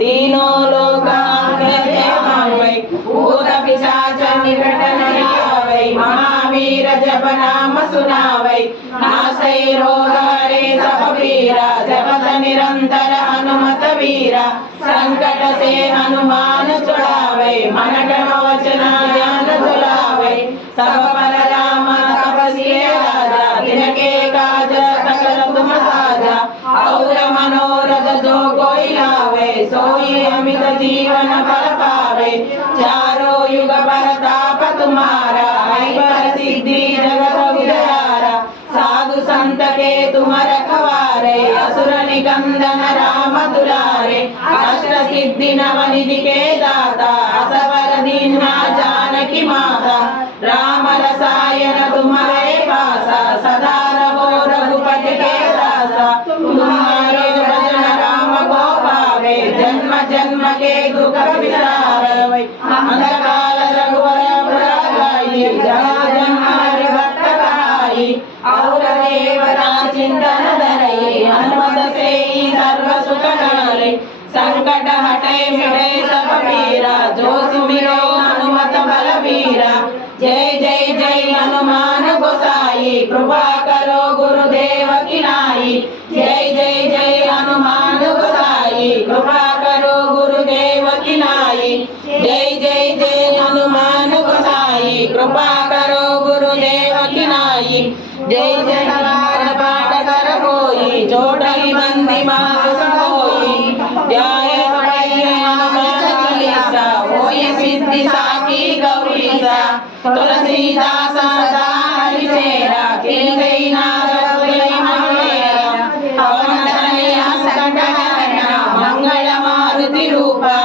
तीनों लोकान् वै भूत पिशाच निकट नहीं आवै महावीर जप नाम सुनावै नासै रोग हरे सब पीरा जपत निरंतर हनुमत वीरा संकट से हनुमान छुड़ावै मन क्रम वचन ज्ञान झुलावै सब पर राम तपस्वी राजा तिनके काज सकल तुम साजा और मनोरथ जो कोई लावे सोई अमित जीवन फल पावे चारों युग परताप तुम्हारा है पर सिद्धि जगत उजियारा साधु संत के तुम रखवारे असुर निकंदन राम दुलारे अष्ट सिद्धि नवनिधि के दाता असवर दीन्हा जानकी माता राम रसायन तुम्हारे पासा सदा रहो रघुपति के दासा तुम्हारे भजन राम को पावे जन्म जन्म के दुख विसारे अंधकाल रघुवर पुराई जहाँ जन्म हरि भक्त कहाई और देवता चिंतन धरई हनुमत से ही सर्व सुख करे संकट हटे मिटे सब पीरा जो सुमिरो हनुमत बलबीरा जय जय जय हनुमान गोसाई कृपा करो गुरुदेव की नाई जय जय जय हनुमान गोसाई कृपा करो गुरुदेव की नाई जय जय जय हनुमान गोसाई कृपा करो गुरुदेव की नाई जय जय पाठ कर कोई जोड़ी बंदी मास कोई जय हनुमान चालीसा होई सिद्धि साकी गौरीसा तुलसीदास सदा हरिचेरा खिल गई नारद महामेरा पवन तनया संकटहरण मंगल मारुति रूपा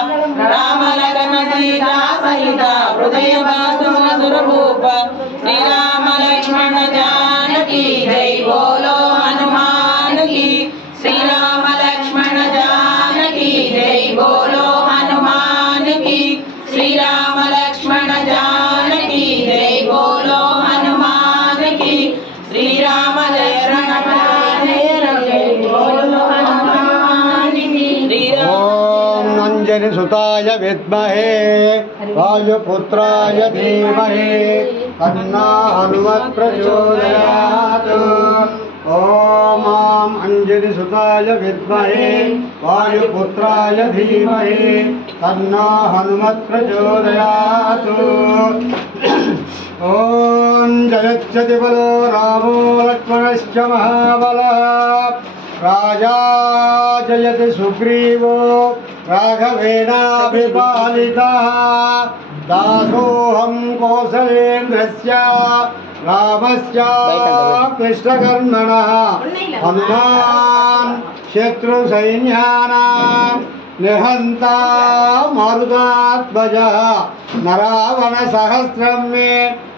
राम लगन सीता सहित हृदय बासु मधुर भूप श्री राम लक्ष्मण जानकी जय बोलो हनुमान की श्री राम लक्ष्मण जानकी जय बोलो हनुमान की श्री राम लक्ष्मण जानकी जय बोलो हनुमान की श्री राम लक्ष्मण जय बोलो हनुमान की ओम अंजनी सुताय विद्महे वायुपुत्राय धीमहि तन्नो हनुमत् प्रचोदयात् ओम अंजनी सुताय विद्महे वायुपुत्राय धीमहि तन्नो हनुमत् प्रचोदयात् ओम जयत्यति बलो रामो लक्ष्मणश्च महाबलः राजा जयति सुग्रीवो राघवेणाभिपालितः दासोऽहं कौसलेन्द्रस्य रामस्य कृष्णकर्मणः हनुमान् शत्रुसैन्यानां निहन्ता मारुतात्मजः नरावणसहस्रं मे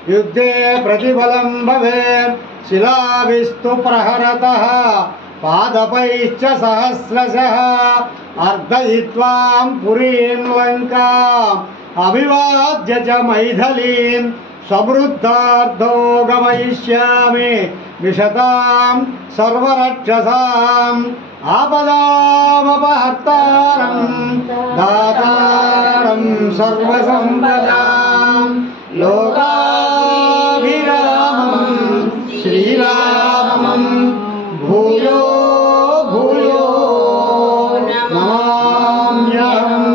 युद्धे प्रतिफलं भवेत् शिलाभिस्तु प्रहरतः पादपैश्च सहस्रशः अर्दयित्वां पुरीं लङ्काम् अभिवाद्य च मैथिलीं समृद्धार्धो गमयिष्यामि विशतां सर्वरक्षसाम् आपदामपहर्तारं दातारं सर्वसम्पदां लोकाभिरामं श्रीरामं भूयो भूयो नमाम्यहम्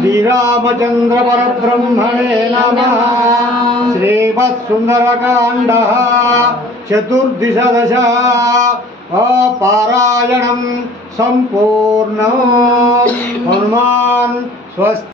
श्रीरामचंद्र परब्रह्मणे नमः श्रीमत्सुंदरकाण्डः चतुर्दश पारायणं सम्पूर्णम् हनुमान् स्वस्ति।